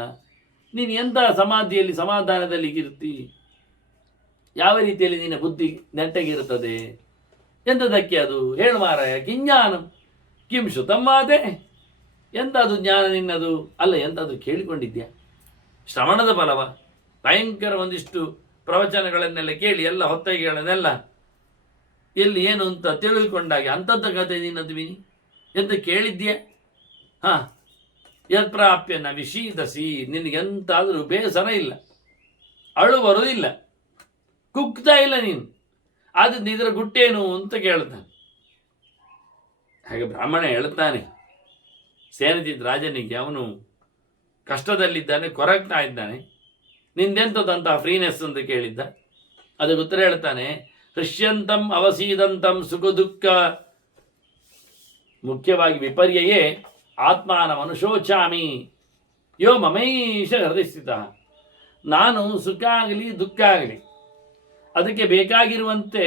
ನೀನು ಎಂಥ ಸಮಾಧಿಯಲ್ಲಿ, ಸಮಾಧಾನದಲ್ಲಿ ಇರ್ತಿ? ಯಾವ ರೀತಿಯಲ್ಲಿ ನಿನ್ನ ಬುದ್ಧಿ ನೆಟ್ಟಗಿರುತ್ತದೆ? ಎಂಥದಕ್ಕೆ ಅದು? ಹೇಳು ಮಾರಾಯ ಕಿಂಜಾನ ಕಿಂ ಶುತಮ್ಮಾದೆ ಎಂಥದು ಜ್ಞಾನ ನಿನ್ನದು? ಅಲ್ಲ ಎಂಥದ್ದು ಕೇಳಿಕೊಂಡಿದ್ಯಾ? ಶ್ರವಣದ ಬಲವ ಭಯಂಕರ ಒಂದಿಷ್ಟು ಪ್ರವಚನಗಳನ್ನೆಲ್ಲ ಕೇಳಿ, ಎಲ್ಲ ಹೊತ್ತಗೆಗಳನ್ನೆಲ್ಲ ಎಲ್ಲಿ ಏನು ಅಂತ ತಿಳಿದುಕೊಂಡಾಗ ಅಂಥದ್ದು ಕತೆ ನೀನು ವಿನಿ ಎಂತ ಕೇಳಿದ್ಯಾ? ಹಾಂ ಯತ್ಪ್ರಾಪ್ಯನ ವಿಷೀದಸಿ ನಿನಗೆಂತಾದರೂ ಬೇಸರ ಇಲ್ಲ ಅಳು ಬರೋದಿಲ್ಲ ಕುಗ್ತಾ ಇಲ್ಲ ನೀನು ಅದು ಇದರ ಗುಟ್ಟೇನು ಅಂತ ಕೇಳ್ತಾನೆ. ಹಾಗೆ ಬ್ರಾಹ್ಮಣ ಹೇಳ್ತಾನೆ, ಸೇನಜಿತ್ ರಾಜನಿಗೆ ಅವನು ಕಷ್ಟದಲ್ಲಿದ್ದಾನೆ, ಕೊರಗ್ತಾ ಇದ್ದಾನೆ ನಿಂದೆಂಥದ್ದಂತಹ ಫ್ರೀನೆಸ್ ಅಂತ ಕೇಳಿದ್ದ. ಅದಕ್ಕೆ ಉತ್ತರ ಹೇಳ್ತಾನೆ ಹೃಷ್ಯಂತಂ ಅವಸೀದಂತಂ ಸುಖ ದುಃಖ ಮುಖ್ಯವಾಗಿ ವಿಪರ್ಯಯೇ ಆತ್ಮಾನವನ್ನು ಶೋಚಾಮಿ ಯೋ ಮಮೈಷ ಹೃದಯ ಸ್ಥಿತ ನಾನು ಸುಖ ಆಗಲಿ, ದುಃಖ ಆಗಲಿ. ಅದಕ್ಕೆ ಬೇಕಾಗಿರುವಂತೆ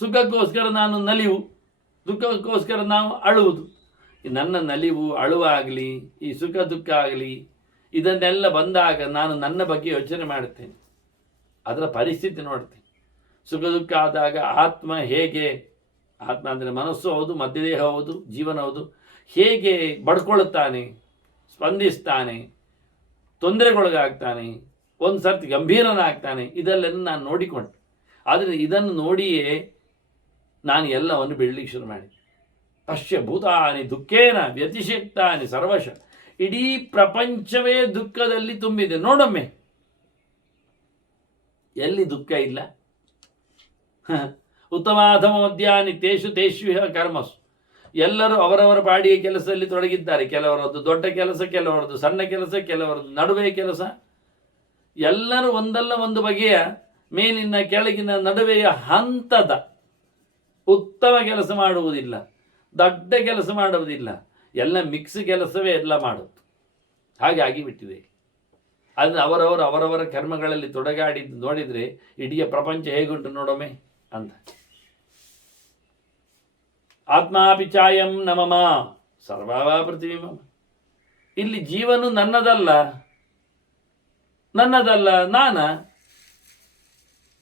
ಸುಖಕ್ಕೋಸ್ಕರ ನಾನು ನಲಿವು, ದುಃಖಕ್ಕೋಸ್ಕರ ನಾವು ಅಳುವುದು. ನನ್ನ ನಲಿವು ಅಳುವಾಗಲಿ, ಈ ಸುಖ ದುಃಖ ಆಗಲಿ, ಇದನ್ನೆಲ್ಲ ಬಂದಾಗ ನಾನು ನನ್ನ ಬಗ್ಗೆ ಯೋಚನೆ ಮಾಡುತ್ತೇನೆ. ಅದರ ಪರಿಸ್ಥಿತಿ ನೋಡ್ತೀನಿ ಸುಖ ದುಃಖ ಆದಾಗ ಆತ್ಮ ಹೇಗೆ, ಆತ್ಮ ಅಂದರೆ ಮನಸ್ಸು ಹೌದು, ಮಧ್ಯದೇಹ ಹೌದು, ಜೀವನ ಹೌದು, ಹೇಗೆ ಬಡ್ಕೊಳ್ಳುತ್ತಾನೆ ಸ್ಪಂದಿಸ್ತಾನೆ, ತೊಂದರೆಗೊಳಗಾಗ್ತಾನೆ, ಒಂದು ಸರ್ತಿ ಗಂಭೀರನಾಗ್ತಾನೆ ಇದೆಲ್ಲ ನಾನು ನೋಡಿಕೊಂಡೆ. ಆದರೆ ಇದನ್ನು ನೋಡಿಯೇ ನಾನು ಎಲ್ಲವನ್ನು ಬೆಳಲಿಕ್ಕೆ ಶುರು ಮಾಡಿ ಪಶ್ಯ ಭೂತಾನಿ ದುಃಖೇನ ವ್ಯತಿಶಕ್ತಾನಿ ಸರ್ವಶ. ಇಡೀ ಪ್ರಪಂಚವೇ ದುಃಖದಲ್ಲಿ ತುಂಬಿದೆ. ನೋಡೊಮ್ಮೆ. ಎಲ್ಲಿ ದುಃಖ ಇಲ್ಲ? ಉತ್ತಮ ಮಧ್ಯಾಹ್ನ ತೇಷು ತೇಷು ಕರ್ಮಸು. ಎಲ್ಲರೂ ಅವರವರ ಬಾಡಿಗೆ ಕೆಲಸದಲ್ಲಿ ತೊಡಗಿದ್ದಾರೆ. ಕೆಲವರದ್ದು ದೊಡ್ಡ ಕೆಲಸ, ಕೆಲವರದ್ದು ಸಣ್ಣ ಕೆಲಸ, ಕೆಲವರದ್ದು ನಡುವೆ ಕೆಲಸ. ಎಲ್ಲರೂ ಒಂದಲ್ಲ ಒಂದು ಬಗೆಯ ಮೇಲಿನ ಕೆಳಗಿನ ನಡುವೆಯ ಹಂತದ ಉತ್ತಮ ಕೆಲಸ ಮಾಡುವುದಿಲ್ಲ, ದೊಡ್ಡ ಕೆಲಸ ಮಾಡುವುದಿಲ್ಲ. ಎಲ್ಲ ಮಿಕ್ಸ್ ಕೆಲಸವೇ ಎಲ್ಲ ಮಾಡುವುದು. ಹಾಗೆ ಆಗಿಬಿಟ್ಟಿದೆ. ಅದು ಅವರವರು ಅವರವರ ಕರ್ಮಗಳಲ್ಲಿ ತೊಡಗಾಡಿದ್ದು ನೋಡಿದರೆ ಇಡೀ ಪ್ರಪಂಚ ಹೇಗುಂಟು ನೋಡೋಮೆ ಅಂತ. ಆತ್ಮಾಭಿಚಾಯಂ ನಮಮ ಸರ್ವಾವ ಮಮ ಇಲ್ಲಿ ಜೀವನು ನನ್ನದಲ್ಲ. ನನ್ನದಲ್ಲ, ನಾನ.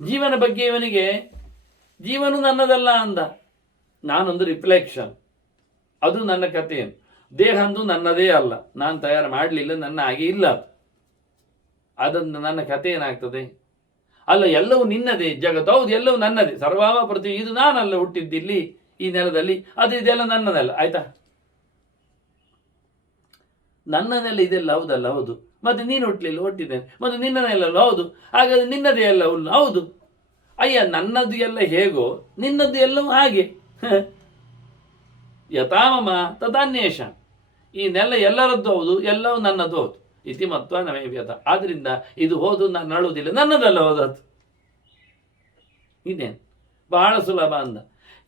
ಜೀವನ ಬಗ್ಗೆ ಇವನಿಗೆ ಜೀವನು ನನ್ನದಲ್ಲ ಅಂದ. ನಾನೊಂದು ರಿಫ್ಲೆಕ್ಷನ್. ಅದು ನನ್ನ ಕಥೆಯನ್ನು ದೇಹ ಅಂದು ನನ್ನದೇ ಅಲ್ಲ. ನಾನು ತಯಾರು ಮಾಡಲಿಲ್ಲ, ನನ್ನ ಹಾಗೆ ಇಲ್ಲ. ಅದನ್ನು ನನ್ನ ಕಥೆ ಏನಾಗ್ತದೆ? ಅಲ್ಲ, ಎಲ್ಲವೂ ನಿನ್ನದೇ, ಜಗತ್ತು, ಹೌದು, ಎಲ್ಲವೂ ನನ್ನದೇ. ಸರ್ವಾವ ಪ್ರತಿ, ಇದು ನಾನಲ್ಲ ಹುಟ್ಟಿದ್ದಿಲ್ಲಿ ಈ ನೆಲದಲ್ಲಿ. ಅದು ಇದೆಲ್ಲ ನನ್ನದಲ್ಲ, ಆಯ್ತಾ? ನನ್ನದೆಲ್ಲ ಇದೆಲ್ಲ ಹೌದಲ್ಲ, ಹೌದು. ಮತ್ತೆ ನೀನು ಹುಟ್ಟಲಿಲ್ಲ ಹುಟ್ಟಿದ್ದೇನೆ. ಮತ್ತೆ ನಿನ್ನದೆಲ್ಲ ಹೌದು. ಹಾಗಾದ್ರೆ ನಿನ್ನದೇ ಎಲ್ಲ ಉಲ್ಲ ಹೌದು. ಅಯ್ಯ, ನನ್ನದು ಎಲ್ಲ ಹೇಗೋ, ನಿನ್ನದು ಎಲ್ಲವೂ ಹಾಗೆ. ಯಥಾಮಮ ತದಾನ್ಯೇಷ ಈ ನೆಲ ಎಲ್ಲರದ್ದು ಹೌದು, ಎಲ್ಲವೂ ನನ್ನದು ಹೌದು. ಇತಿ ಮತ್ವ ನಮೇ ಆದ್ರಿಂದ ಇದು ಹೋದು ನಾನು ನಳುವುದಿಲ್ಲ. ನನ್ನದಲ್ಲ ಹೋದದ್ದು. ಇದೇನು ಬಹಳ ಸುಲಭ ಅಂದ.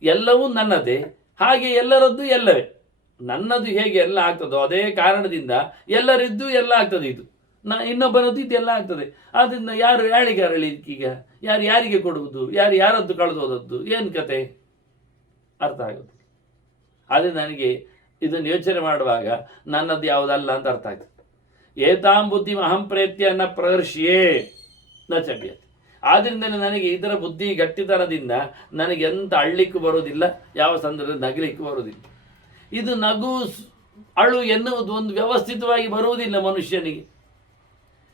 ಎಲ್ಲವೂ ನನ್ನದೇ. ಹಾಗೆ ಎಲ್ಲರದ್ದು ಎಲ್ಲವೇ. ನನ್ನದು ಹೇಗೆ ಎಲ್ಲ ಆಗ್ತದೋ ಅದೇ ಕಾರಣದಿಂದ ಎಲ್ಲರಿದ್ದು ಎಲ್ಲ ಆಗ್ತದೆ ಇದು. ನಾ ಇನ್ನೊಬ್ಬನದ್ದು ಇದೆಲ್ಲ ಆಗ್ತದೆ. ಆದ್ದರಿಂದ ಯಾರು ಯಾರಿಗೆ ಈಗ? ಯಾರು ಯಾರಿಗೆ ಕೊಡುವುದು? ಯಾರು ಯಾರದ್ದು ಕಳೆದು ಹೋದದ್ದು? ಏನು ಕತೆ? ಅರ್ಥ ಆಗುತ್ತೆ ಆದರೆ ನನಗೆ ಇದನ್ನು ಯೋಚನೆ ಮಾಡುವಾಗ ನನ್ನದು ಯಾವುದಲ್ಲ ಅಂತ ಅರ್ಥ ಆಗ್ತದೆ ಏತಾಂ ಬುದ್ಧಿ ಅಹಂ ಪ್ರೇತ್ಯ ನ ಪ್ರದರ್ಶಿಯೇ, ನ ಚಪ್ಯತೆ ಆದ್ರಿಂದಲೇ ನನಗೆ ಇದರ ಬುದ್ಧಿ ಗಟ್ಟಿತನದಿಂದ ನನಗೆ ಎಂತ ಅಳ್ಳಿಕ್ಕೂ ಬರೋದಿಲ್ಲ ಯಾವ ಸಂದರ್ಭದಲ್ಲಿ ನಗಲಿಕ್ಕೂ ಬರೋದಿಲ್ಲ ಇದು ನಗು ಅಳು ಎನ್ನುವುದು ಒಂದು ವ್ಯವಸ್ಥಿತವಾಗಿ ಬರುವುದಿಲ್ಲ ಮನುಷ್ಯನಿಗೆ.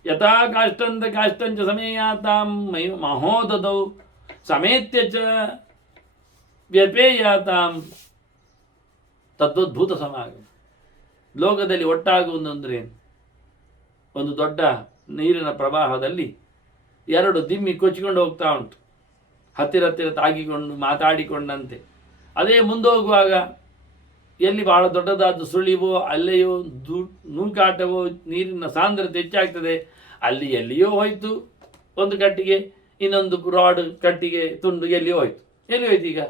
ಯಥಾ ಕಾಷ್ಟಂತ ಕಾಷ್ಟಂಚ ಸಮಯಾತಾಂ ಮೈ ಮಹೋದದೌ ಸಮೇತ್ಯ ಚ ವ್ಯಪೇಯಾತಾಂ ತದ್ವದ್ಭೂತ ಸಮಾಗಮ. ಲೋಕದಲ್ಲಿ ಒಟ್ಟಾಗುವುದು ಏನು? ಒಂದು ದೊಡ್ಡ ನೀರಿನ ಪ್ರವಾಹದಲ್ಲಿ ಎರಡು ದಿಮ್ಮಿ ಕೊಚ್ಚಿಕೊಂಡು ಹೋಗ್ತಾ ಉಂಟು. ಹತ್ತಿರ ಹತ್ತಿರ ತಾಗಿಕೊಂಡು ಮಾತಾಡಿಕೊಂಡಂತೆ. ಅದೇ ಮುಂದೋಗುವಾಗ ಎಲ್ಲಿ ಬಹಳ ದೊಡ್ಡದಾದ ಸುಳಿವೋ, ಅಲ್ಲೆಯೋ ದೂ, ನೂಕಾಟವೋ ನೀರಿನ ಸಾಂದ್ರತೆ ಹೆಚ್ಚಾಗ್ತದೆ. ಅಲ್ಲಿ ಎಲ್ಲಿಯೋ ಹೋಯಿತು ಒಂದು ಕಟ್ಟಿಗೆ, ಇನ್ನೊಂದು ರಾಡ್ ಕಟ್ಟಿಗೆ ತುಂಡು ಎಲ್ಲಿಯೋ ಹೋಯ್ತು. ಎಲ್ಲಿ ಹೋಯ್ತು ಈಗ?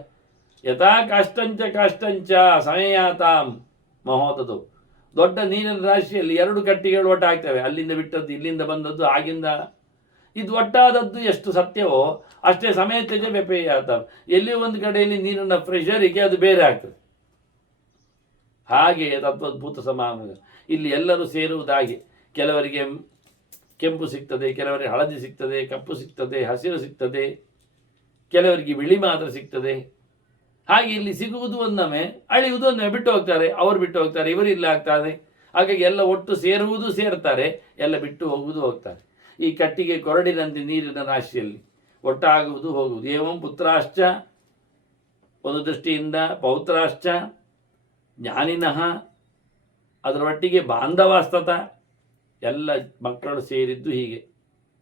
ಯಥಾ ಕಷ್ಟಂಚ ಕಾಷ್ಟಂಚ ಸಮಯಾತಾಂ ಮಹೋತದು. ದೊಡ್ಡ ನೀರಿನ ರಾಶಿಯಲ್ಲಿ ಎರಡು ಕಟ್ಟಿಗೆಗಳು ಒಟ್ಟಾಗ್ತವೆ. ಅಲ್ಲಿಂದ ಬಿಟ್ಟದ್ದು, ಇಲ್ಲಿಂದ ಬಂದದ್ದು, ಆಗಿಂದ. ಇದು ಒಟ್ಟಾದದ್ದು ಎಷ್ಟು ಸತ್ಯವೋ ಅಷ್ಟೇ ಸಮೇತಜ ವ್ಯಪೇಯಾತ ಎಲ್ಲಿ ಒಂದು ಕಡೆಯಲ್ಲಿ ನೀರಿನ ಪ್ರೆಷರಿಗೆ ಅದು ಬೇರೆ ಆಗ್ತದೆ. ಹಾಗೆ ತತ್ವದ್ಭೂತ ಸಮಾನ ಇಲ್ಲಿ ಎಲ್ಲರೂ ಸೇರುವುದಾಗಿ ಕೆಲವರಿಗೆ ಕೆಂಪು ಸಿಗ್ತದೆ, ಕೆಲವರಿಗೆ ಹಳದಿ ಸಿಗ್ತದೆ, ಕಪ್ಪು ಸಿಗ್ತದೆ, ಹಸಿರು ಸಿಗ್ತದೆ, ಕೆಲವರಿಗೆ ಬಿಳಿ ಮಾತ್ರ ಸಿಗ್ತದೆ. ಹಾಗೆ ಇಲ್ಲಿ ಸಿಗುವುದು ಒಂದೊಮ್ಮೆ. ಅಳಿಯುವುದು ಒಂದೊಮ್ಮೆ. ಬಿಟ್ಟು ಹೋಗ್ತಾರೆ. ಅವರು ಬಿಟ್ಟು ಹೋಗ್ತಾರೆ. ಇವರು ಇಲ್ಲ ಆಗ್ತಾರೆ. ಹಾಗಾಗಿ ಎಲ್ಲ ಒಟ್ಟು ಸೇರುವುದು ಸೇರ್ತಾರೆ. ಎಲ್ಲ ಬಿಟ್ಟು ಹೋಗುವುದು ಹೋಗ್ತಾರೆ. ಈ ಕಟ್ಟಿಗೆ ಕೊರಡಿನಂತೆ ನೀರಿನ ರಾಶಿಯಲ್ಲಿ ಒಟ್ಟಾಗುವುದು ಹೋಗುವುದು. ಏವಂ ಪುತ್ರಾಶ್ಚ, ಒಂದು ದೃಷ್ಟಿಯಿಂದ ಪೌತ್ರಾಶ್ಚ, ಜ್ಞಾನಿನಃ, ಅದರ ಒಟ್ಟಿಗೆ ಬಾಂಧವಾಸ್ತತ. ಎಲ್ಲ ಮಕ್ಕಳು ಸೇರಿದ್ದು ಹೀಗೆ.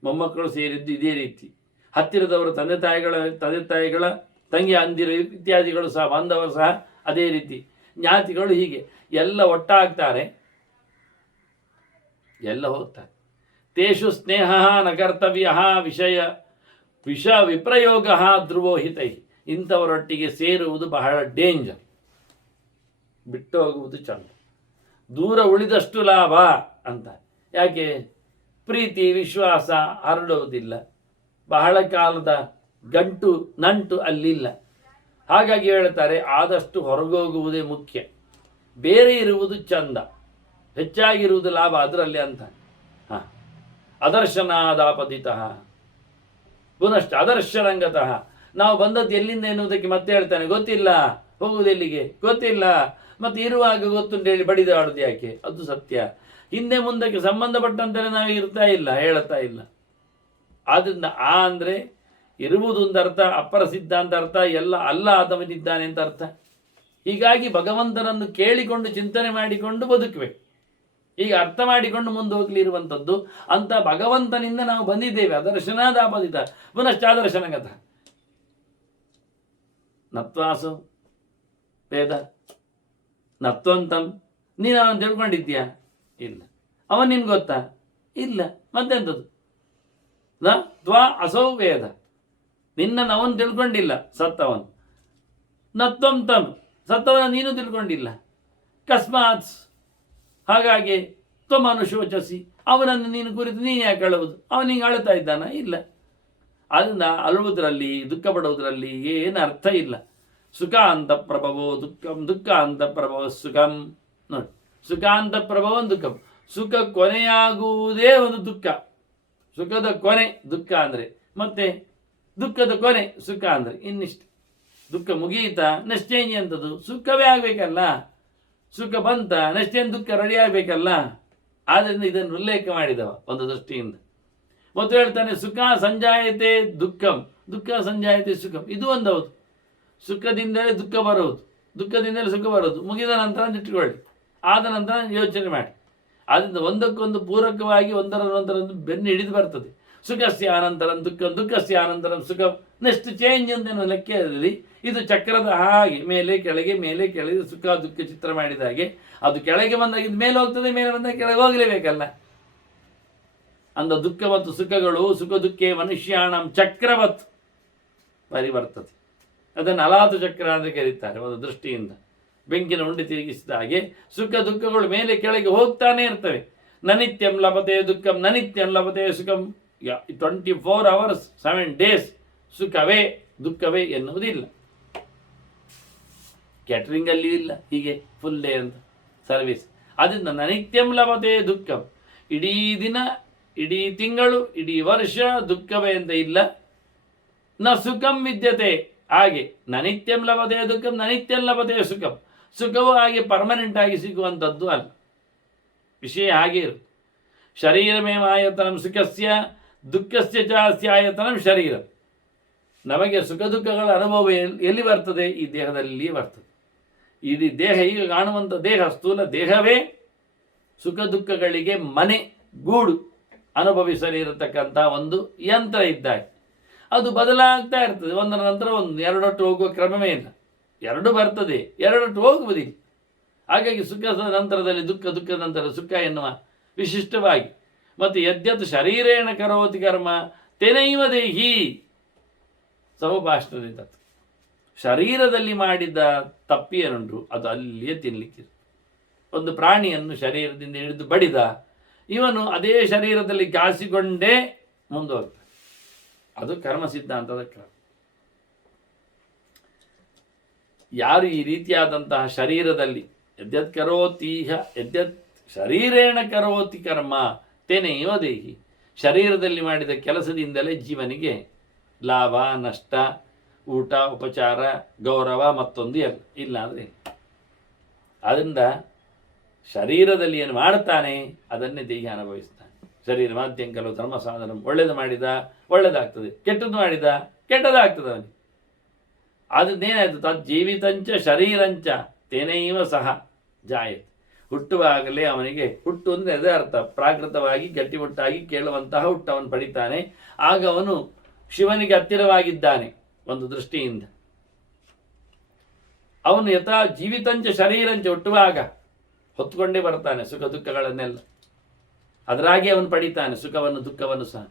ಮೊಮ್ಮಕ್ಕಳು ಸೇರಿದ್ದು ಇದೇ ರೀತಿ. ಹತ್ತಿರದವರು ತಂದೆ ತಾಯಿಗಳ ತಂದೆ ತಾಯಿಗಳ ತಂಗಿ ಅಂದಿರು ಇತ್ಯಾದಿಗಳು ಸಹ, ಬಾಂಧವರು ಸಹ ಅದೇ ರೀತಿ. ಜ್ಞಾತಿಗಳು ಹೀಗೆ. ಎಲ್ಲ ಒಟ್ಟಾಗ್ತಾರೆ. ಎಲ್ಲ ಹೋಗ್ತಾರೆ. ತೇಷು ಸ್ನೇಹ ನ ಕರ್ತವ್ಯ ವಿಷಯ. ವಿಷ ವಿಪ್ರಯೋಗ ಧ್ರುವೋಹಿತೈ ಇಂಥವರೊಟ್ಟಿಗೆ ಸೇರುವುದು ಬಹಳ ಡೇಂಜರ್. ಬಿಟ್ಟು ಹೋಗುವುದು ಚಂದ. ದೂರ ಉಳಿದಷ್ಟು ಲಾಭ ಅಂತ. ಯಾಕೆ? ಪ್ರೀತಿ, ವಿಶ್ವಾಸ ಹರಡುವುದಿಲ್ಲ ಬಹಳ ಕಾಲದ ಗಂಟು ನಂಟು ಅಲ್ಲಿಲ್ಲ. ಹಾಗಾಗಿ ಹೇಳ್ತಾರೆ ಆದಷ್ಟು ಹೊರಗೋಗುವುದೇ ಮುಖ್ಯ. ಬೇರೆ ಇರುವುದು ಚಂದ. ಹೆಚ್ಚಾಗಿರುವುದು ಲಾಭ, ಅದರಲ್ಲಿ ಅಂತ. ಹಾಂ. ಅದರ್ಶನಾದಾಪದಿತಃ. ಪುನಶ್ಚ ಅದರ್ಶರಂಗತಃ. ನಾವು ಬಂದದ್ದು ಎಲ್ಲಿಂದ ಎನ್ನುವುದಕ್ಕೆ ಮತ್ತೆ ಹೇಳ್ತಾನೆ, ಗೊತ್ತಿಲ್ಲ. ಹೋಗುವುದು ಎಲ್ಲಿಗೆ ಗೊತ್ತಿಲ್ಲ. ಮತ್ತೆ ಇರುವಾಗ ಗೊತ್ತುಂಟು ಹೇಳಿ ಬಡಿದಾಡೋದು ಯಾಕೆ? ಅದು ಸತ್ಯ. ಹಿಂದೆ ಮುಂದಕ್ಕೆ ಸಂಬಂಧಪಟ್ಟಂತೆ ನಾವು ಇರ್ತಾ ಇಲ್ಲ ಹೇಳ್ತಾ ಇಲ್ಲ. ಆದ್ದರಿಂದ ಆ ಅಂದ್ರೆ ಇರುವುದು ಒಂದು ಅರ್ಥ ಅಪ್ಪರ ಸಿದ್ಧಾಂತ ಅರ್ಥ, ಎಲ್ಲ ಅಲ್ಲ ಆದವನಿದ್ದಾನೆ ಅಂತ ಅರ್ಥ. ಹೀಗಾಗಿ ಭಗವಂತನನ್ನು ಕೇಳಿಕೊಂಡು ಚಿಂತನೆ ಮಾಡಿಕೊಂಡು ಬದುಕಬೇಕು ಈಗ ಅರ್ಥ ಮಾಡಿಕೊಂಡು ಮುಂದೆ ಹೋಗ್ಲಿ ಇರುವಂಥದ್ದು ಅಂತ ಭಗವಂತನಿಂದ ನಾವು ಬಂದಿದ್ದೇವೆ. ಅದರ್ಶನಾದಾಪದಿತ ಪುನಶ್ಚಾದರ್ಶನಗತ ನತ್ವಾಸು, ವೇದ, ನತ್ವಂತಂ. ನೀನು ಅವನು ತಿಳ್ಕೊಂಡಿದ್ಯಾ ಇಲ್ಲ. ಅವನ್ ನಿನ್ಗೆ ಗೊತ್ತಾ? ಇಲ್ಲ. ಮತ್ತೆಂಥದ್ದು? ನ ತ್ವಾ ಅಸೌ ವೇದ. ನಿನ್ನನ್ನು ಅವನು ತಿಳ್ಕೊಂಡಿಲ್ಲ, ಸತ್ತವನು. ನತ್ವಂ ತಂ ಸತ್ತವನ ನೀನು ತಿಳ್ಕೊಂಡಿಲ್ಲ. ಕಸ್ಮಾತ್ ಹಾಗಾಗಿ ತ್ವಮನು ಶೋಚಿಸಿ, ಅವನನ್ನು ನೀನು ಕುರಿತು ನೀನು ಯಾಕೆ ಅಳುವುದು ಅವನಿಗೆ ಅಳುತ್ತಾ ಇದ್ದಾನ? ಇಲ್ಲ. ಅದನ್ನ ಅಳುವುದರಲ್ಲಿ ದುಃಖ ಪಡುವುದರಲ್ಲಿ ಏನು ಅರ್ಥ ಇಲ್ಲ. ಸುಖ ಅಂತ ಪ್ರಭವೋ ದುಃಖಂ ದುಃಖ ಅಂತ ಪ್ರಭವ ಸುಖಂ. ನೋಡಿ ಸುಖ ಅಂತ ಪ್ರಭವ ದುಃಖಂ. ಸುಖ ಕೊನೆಯಾಗುವುದೇ ಒಂದು ದುಃಖ. ಸುಖದ ಕೊನೆ ದುಃಖ ಅಂದರೆ ಮತ್ತೆ ದುಃಖದ ಕೊನೆ ಸುಖ ಅಂದರೆ ಇನ್ನಿಷ್ಟು. ದುಃಖ ಮುಗಿಯಿತಾ ನೆಕ್ಸ್ಟ್ ಅಂತದ್ದು ಸುಖವೇ ಆಗಬೇಕಲ್ಲ. ಸುಖ ಬಂತ ನೆಕ್ಸ್ಟ್ ದುಃಖ ರೆಡಿ ಆಗಬೇಕಲ್ಲ. ಆದ್ದರಿಂದ ಇದನ್ನು ಉಲ್ಲೇಖ ಮಾಡಿದವ ಒಂದು ದೃಷ್ಟಿಯಿಂದ. ಮತ್ತು ಹೇಳ್ತಾನೆ, ಸುಖ ಸಂಜಾಯತೆ ದುಃಖಂ. ದುಃಖ ಸಂಜಾಯತೆ ಸುಖಂ. ಇದು ಒಂದು ಹೌದು ಸುಖದಿಂದಲೇ ದುಃಖ ಬರೋದು ದುಃಖದಿಂದಲೇ ಸುಖ ಬರೋದು ಮುಗಿದ ನಂತರ ಇಟ್ಟುಕೊಳ್ಳಿ ಆದ ನಂತರ ಯೋಚನೆ ಮಾಡಿ. ಆದ್ದರಿಂದ ಒಂದಕ್ಕೊಂದು ಪೂರಕವಾಗಿ ಒಂದರ ನಂತರೊಂದು ಬೆನ್ನು ಹಿಡಿದು ಬರ್ತದೆ. ಸುಖಸ್ಯ ಅನಂತರ ದುಃಖ, ದುಃಖಸ್ಯ ಆನಂದರಂ ಸುಖ. ನೆಕ್ಸ್ಟ್ ಚೇಂಜ್ ಅಂತ ಲೆಕ್ಕದಲ್ಲಿ ಇದು ಚಕ್ರದ ಹಾಗೆ, ಮೇಲೆ, ಕೆಳಗೆ ಮೇಲೆ, ಕೆಳಗೆ ಸುಖ, ದುಃಖ ಚಿತ್ರ ಮಾಡಿದ ಹಾಗೆ, ಅದು ಕೆಳಗೆ ಬಂದಾಗ ಇದು ಮೇಲೆ ಹೋಗ್ತದೆ, ಮೇಲೆ ಬಂದಾಗ ಕೆಳಗೆ ಹೋಗಲೇಬೇಕಲ್ಲ. ಅಂದ ದುಃಖ ಮತ್ತು ಸುಖಗಳು, ಸುಖ ದುಃಖ ಮನುಷ್ಯಾಣಂ ಚಕ್ರವತ್ ಪರಿವರ್ತತೆ. ಅದನ್ನು ಅಲಾತು ಚಕ್ರ ಅಂತ ಕರೀತಾರೆ, ಒಂದು ದೃಷ್ಟಿಯಿಂದ. ಬೆಂಕಿನ ಉಂಡೆ ತಿರುಗಿಸಿದ ಹಾಗೆ, ಸುಖ ದುಃಖಗಳು ಮೇಲೆ ಕೆಳಗೆ ಹೋಗ್ತಾನೆ ಇರ್ತವೆ. ನನಿತ್ಯಂ ಲಭತೆ ದುಃಖಂ, ನನಿತ್ಯಂ ಲಭತೆ ಸುಖಂ. Twenty four hours seven days ಸುಖವೇ, ದುಃಖವೇ ಎನ್ನುವುದಿಲ್ಲ. ಕ್ಯಾಟ್ರಿಂಗ್ ಅಲ್ಲಿ ಇಲ್ಲ, ಹೀಗೆ ಫುಲ್ ಡೇ ಅಂತ ಸರ್ವಿಸ್ ಅದರಿಂದ ನನಿತ್ಯಂ ಲಭತೆ ದುಃಖಂ. ಇಡೀ ದಿನ, ಇಡೀ ತಿಂಗಳು, ಇಡೀ ವರ್ಷ ದುಃಖವೇ ಅಂತ ಇಲ್ಲ. ನ ಸುಖಂ ವಿದ್ಯತೆ, ಹಾಗೆ ನನಿತ್ಯಂ ಲಭತೆ ದುಃಖಂ ನನಿತ್ಯಂ ಲಭತೆ ಸುಖಂ. ಸುಖವು ಹಾಗೆ ಪರ್ಮನೆಂಟ್ ಆಗಿ ಸಿಗುವಂಥದ್ದು ಅಲ್ಲ. ವಿಷಯ ಹಾಗೆ ಇರುತ್ತೆ. ಶರೀರಮೇವ ಆಯತನಂ ಸುಖಸ್ಯ ದುಃಖಸ್ಯ ಜಾಸ್ತಿ ಆಯತನಂ ಶರೀರ. ನಮಗೆ ಸುಖ ದುಃಖಗಳ ಅನುಭವ ಎಲ್- ಎಲ್ಲಿ ಬರ್ತದೆ? ಈ ದೇಹದಲ್ಲಿ ಬರ್ತದೆ. ಇಡೀ ದೇಹ ಈಗ ಕಾಣುವಂಥ ದೇಹ, ಸ್ಥೂಲ ದೇಹವೇ ಸುಖ ದುಃಖಗಳಿಗೆ ಮನೆ, ಗೂಡು ಅನುಭವಿಸಲಿರತಕ್ಕಂಥ ಒಂದು ಯಂತ್ರ ಇದ್ದಾಗ. ಅದು ಬದಲಾಗ್ತಾ ಇರ್ತದೆ. ಒಂದರ ನಂತರ ಒಂದು, ಎರಡೊಟ್ಟು ಹೋಗುವ ಕ್ರಮವೇ ಇಲ್ಲ. ಎರಡು ಬರ್ತದೆ, ಎರಡೊಟ್ಟು ಹೋಗುವುದಿಲ್ಲ. ಹಾಗಾಗಿ ಸುಖದ ನಂತರದಲ್ಲಿ ದುಃಖ, ದುಃಖದ ನಂತರ ಸುಖ ಎನ್ನುವ ವಿಶಿಷ್ಟವಾಗಿ ಮತ್ತು ಯದ್ಯತ್ ಶರೀರೇಣ ಕರೋತಿ ಕರ್ಮ, ತೆನೈವ ದೇಹಿ. ಸಮಭಾಷಣದಿಂದ ಶರೀರದಲ್ಲಿ ಮಾಡಿದ ತಪ್ಪಿಯನುಂಟು, ಅದು ಅಲ್ಲಿಯೇ ತಿನ್ನಲಿಕ್ಕೆ ಒಂದು ಪ್ರಾಣಿಯನ್ನು ಶರೀರದಿಂದ ಹಿಡಿದು ಬಡಿದ, ಇವನು ಅದೇ ಶರೀರದಲ್ಲಿ ಕಾಸಿಕೊಂಡೇ ಮುಂದುವರ್ತಾನೆ. ಅದು ಕರ್ಮ ಸಿದ್ಧಾಂತದ ಕ್ರಮ. ಯಾರು ಈ ರೀತಿಯಾದಂತಹ ಶರೀರದಲ್ಲಿ, ಯದ್ಯತ್ ಕರೋತೀಹ, ಯದ್ಯತ್ ಶರೀರೇಣ ಕರೋತಿ ಕರ್ಮ ತೇನೇವ ದೇಹಿ? ಶರೀರದಲ್ಲಿ ಮಾಡಿದ ಕೆಲಸದಿಂದಲೇ ಜೀವನಿಗೆ ಲಾಭ, ನಷ್ಟ, ಊಟ, ಉಪಚಾರ, ಗೌರವ ಮತ್ತೊಂದು ಎಲ್ಲ ಇಲ್ಲ ಅಂದರೆ ಅದರಿಂದ ಶರೀರದಲ್ಲಿ ಏನು ಮಾಡ್ತಾನೆ, ಅದನ್ನೇ ದೇಹ ಅನುಭವಿಸ್ತಾನೆ. ಶರೀರ ಮಾಧ್ಯಮ ಕೆಲವು ಧರ್ಮ ಸಾಧನ ಒಳ್ಳೇದು ಮಾಡಿದ, ಒಳ್ಳೇದಾಗ್ತದೆ. ಕೆಟ್ಟದ್ದು ಮಾಡಿದ, ಕೆಟ್ಟದಾಗ್ತದೆ ಅವನಿಗೆ. ಅದನ್ನೇನಾಯ್ತು ತದ್ ಜೀವಿತಂಚ ಶರೀರಂಚ ತೆನೆಯುವ ಸಹ ಜಾಯತ್. ಹುಟ್ಟುವಾಗಲೇ ಅವನಿಗೆ ಹುಟ್ಟು ಅಂದರೆ ಅದೇ ಅರ್ಥ. ಪ್ರಾಕೃತವಾಗಿ ಗಟ್ಟಿಮುಟ್ಟಾಗಿ ಕೇಳುವಂತಹ ಹುಟ್ಟು ಅವನು ಪಡಿತಾನೆ. ಆಗ ಅವನು ಶಿವನಿಗೆ ಹತ್ತಿರವಾಗಿದ್ದಾನೆ ಒಂದು ದೃಷ್ಟಿಯಿಂದ. ಅವನು ಯಥಾ ಜೀವಿತಂಚ ಶರೀರಂಚ ಹುಟ್ಟುವಾಗ ಹೊತ್ಕೊಂಡೇ ಬರ್ತಾನೆ ಸುಖ ದುಃಖಗಳನ್ನೆಲ್ಲ. ಅದರಾಗಿ ಅವನು ಪಡಿತಾನೆ ಸುಖವನ್ನು ದುಃಖವನ್ನು ಸಹ.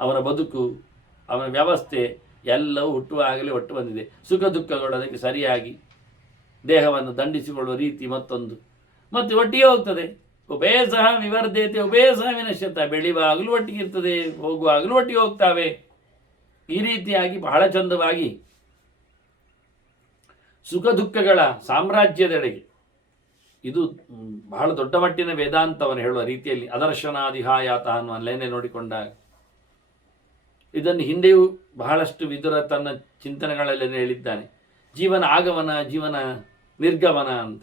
ಅವನ ಬದುಕು, ಅವನ ವ್ಯವಸ್ಥೆ ಎಲ್ಲವೂ ಹುಟ್ಟುವಾಗಲೇ ಹೊಟ್ಟು ಬಂದಿದೆ. ಸುಖ ದುಃಖಗಳು ಅದಕ್ಕೆ ಸರಿಯಾಗಿ ದೇಹವನ್ನು ದಂಡಿಸಿಕೊಳ್ಳುವ ರೀತಿ ಮತ್ತೊಂದು. ಮತ್ತು ಒಟ್ಟಿಗೆ ಹೋಗ್ತದೆ. ಉಭಯ ಸಹ ವಿವರ್ಧತೆ ಉಭಯ ಸಹ ವಿನಶ್ಯತ ಬೆಳೆಯುವಾಗಲೂ ಒಟ್ಟಿಗೆ ಇರ್ತದೆ, ಹೋಗುವಾಗಲೂ ಒಟ್ಟಿಗೆ ಹೋಗ್ತಾವೆ. ಈ ರೀತಿಯಾಗಿ ಬಹಳ ಚಂದವಾಗಿ ಸುಖ ದುಃಖಗಳ ಸಾಮ್ರಾಜ್ಯದೆಡೆಗೆ. ಇದು ಬಹಳ ದೊಡ್ಡ ಮಟ್ಟಿನ ವೇದಾಂತವನ್ನು ಹೇಳುವ ರೀತಿಯಲ್ಲಿ ಅದರ್ಶನಾದಿಹಾಯಾತ ಅನ್ನುವ ಲೈನೆ ನೋಡಿಕೊಂಡಾಗ. ಇದನ್ನು ಹಿಂದೆಯೂ ಬಹಳಷ್ಟು ವಿದುರ ತನ್ನ ಚಿಂತನೆಗಳಲ್ಲಿ ಹೇಳಿದ್ದಾನೆ. ಜೀವನ ಆಗಮನ, ಜೀವನ ನಿರ್ಗಮನ ಅಂತ.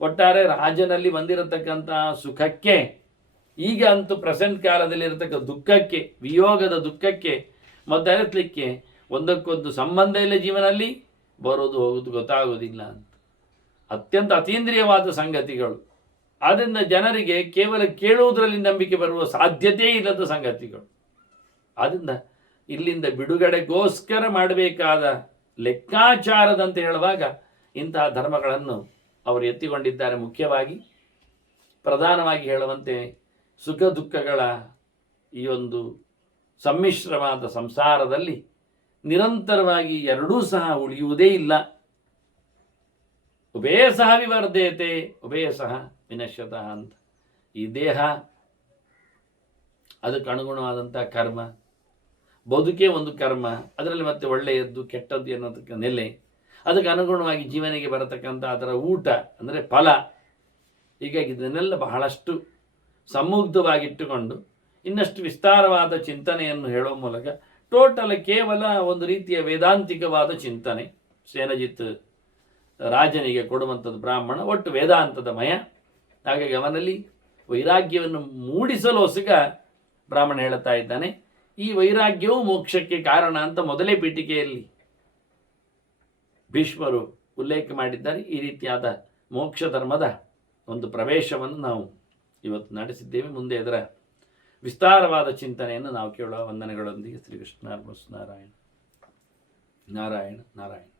ಒಟ್ಟಾರೆ ರಾಜನಲ್ಲಿ ಬಂದಿರತಕ್ಕಂಥ ಸುಖಕ್ಕೆ, ಈಗ ಅಂತೂ ಪ್ರೆಸೆಂಟ್ ಕಾಲದಲ್ಲಿ ಇರತಕ್ಕ ದುಃಖಕ್ಕೆ, ವಿಯೋಗದ ದುಃಖಕ್ಕೆ ಮದ್ದರಿಸಲಿಕ್ಕೆ ಒಂದಕ್ಕೊಂದು ಸಂಬಂಧ ಇಲ್ಲ ಜೀವನಲ್ಲಿ ಬರೋದು ಹೋಗೋದು ಗೊತ್ತಾಗೋದಿಲ್ಲ ಅಂತ. ಅತ್ಯಂತ ಅತೀಂದ್ರಿಯವಾದ ಸಂಗತಿಗಳು. ಆದ್ದರಿಂದ ಜನರಿಗೆ ಕೇವಲ ಕೇಳುವುದರಲ್ಲಿ ನಂಬಿಕೆ ಬರುವ ಸಾಧ್ಯತೆ ಇಲ್ಲದ ಸಂಗತಿಗಳು. ಆದ್ದರಿಂದ ಇಲ್ಲಿಂದ ಬಿಡುಗಡೆಗೋಸ್ಕರ ಮಾಡಬೇಕಾದ ಲೆಕ್ಕಾಚಾರದಂತೆ ಹೇಳುವಾಗ ಇಂತಹ ಧರ್ಮಗಳನ್ನು ಅವರು ಎತ್ತಿಕೊಂಡಿದ್ದಾರೆ ಮುಖ್ಯವಾಗಿ. ಪ್ರಧಾನವಾಗಿ ಹೇಳುವಂತೆ ಸುಖ ದುಃಖಗಳ ಈ ಒಂದು ಸಮ್ಮಿಶ್ರವಾದ ಸಂಸಾರದಲ್ಲಿ ನಿರಂತರವಾಗಿ ಎರಡೂ ಸಹ ಉಳಿಯುವುದೇ ಇಲ್ಲ. ಉಭಯ ಸಹ ವಿವರ್ಧಯತೆ, ಉಭಯ ಸಹ ವಿನಶ್ಯತಃ ಅಂತ ಈ ದೇಹ, ಅದಕ್ಕೆ ಅನುಗುಣವಾದಂಥ ಕರ್ಮ, ಬದುಕೇ ಒಂದು ಕರ್ಮ, ಅದರಲ್ಲಿ ಮತ್ತೆ ಒಳ್ಳೆಯದ್ದು, ಕೆಟ್ಟದ್ದು ಅನ್ನೋದಕ್ಕೆ ನೆಲೆ. ಅದಕ್ಕೆ ಅನುಗುಣವಾಗಿ ಜೀವನಿಗೆ ಬರತಕ್ಕಂಥ ಅದರ ಊಟ ಅಂದರೆ ಫಲ. ಹೀಗಾಗಿ ಇದನ್ನೆಲ್ಲ ಬಹಳಷ್ಟು ಸಮುಗ್ಧವಾಗಿಟ್ಟುಕೊಂಡು ಇನ್ನಷ್ಟು ವಿಸ್ತಾರವಾದ ಚಿಂತನೆಯನ್ನು ಹೇಳುವ ಮೂಲಕ ಟೋಟಲ್ ಕೇವಲ ಒಂದು ರೀತಿಯ ವೇದಾಂತಿಕವಾದ ಚಿಂತನೆ. ಸೇನಜಿತ್ ರಾಜನಿಗೆ ಕೊಡುವಂಥದ್ದು ಬ್ರಾಹ್ಮಣ, ಒಟ್ಟು ವೇದಾಂತದ ಮಯ. ಹಾಗಾಗಿ ಅವನಲ್ಲಿ ವೈರಾಗ್ಯವನ್ನು ಮೂಡಿಸಲು ಹೊಸಗ ಬ್ರಾಹ್ಮಣ ಹೇಳುತ್ತಾ ಇದ್ದಾನೆ. ಈ ವೈರಾಗ್ಯವು ಮೋಕ್ಷಕ್ಕೆ ಕಾರಣ ಅಂತ ಮೊದಲೇ ಪೀಠಿಕೆಯಲ್ಲಿ ಭೀಷ್ಮರು ಉಲ್ಲೇಖ ಮಾಡಿದ್ದಾರೆ. ಈ ರೀತಿಯಾದ ಮೋಕ್ಷ ಧರ್ಮದ ಒಂದು ಪ್ರವೇಶವನ್ನು ನಾವು ಇವತ್ತು ನಡೆಸಿದ್ದೇವೆ. ಮುಂದೆ ಅದರ ವಿಸ್ತಾರವಾದ ಚಿಂತನೆಯನ್ನು ನಾವು ಕೇಳುವ ವಂದನೆಗಳೊಂದಿಗೆ ಶ್ರೀಕೃಷ್ಣ ನಾರಾಯಣ. ನಾರಾಯಣ ನಾರಾಯಣ.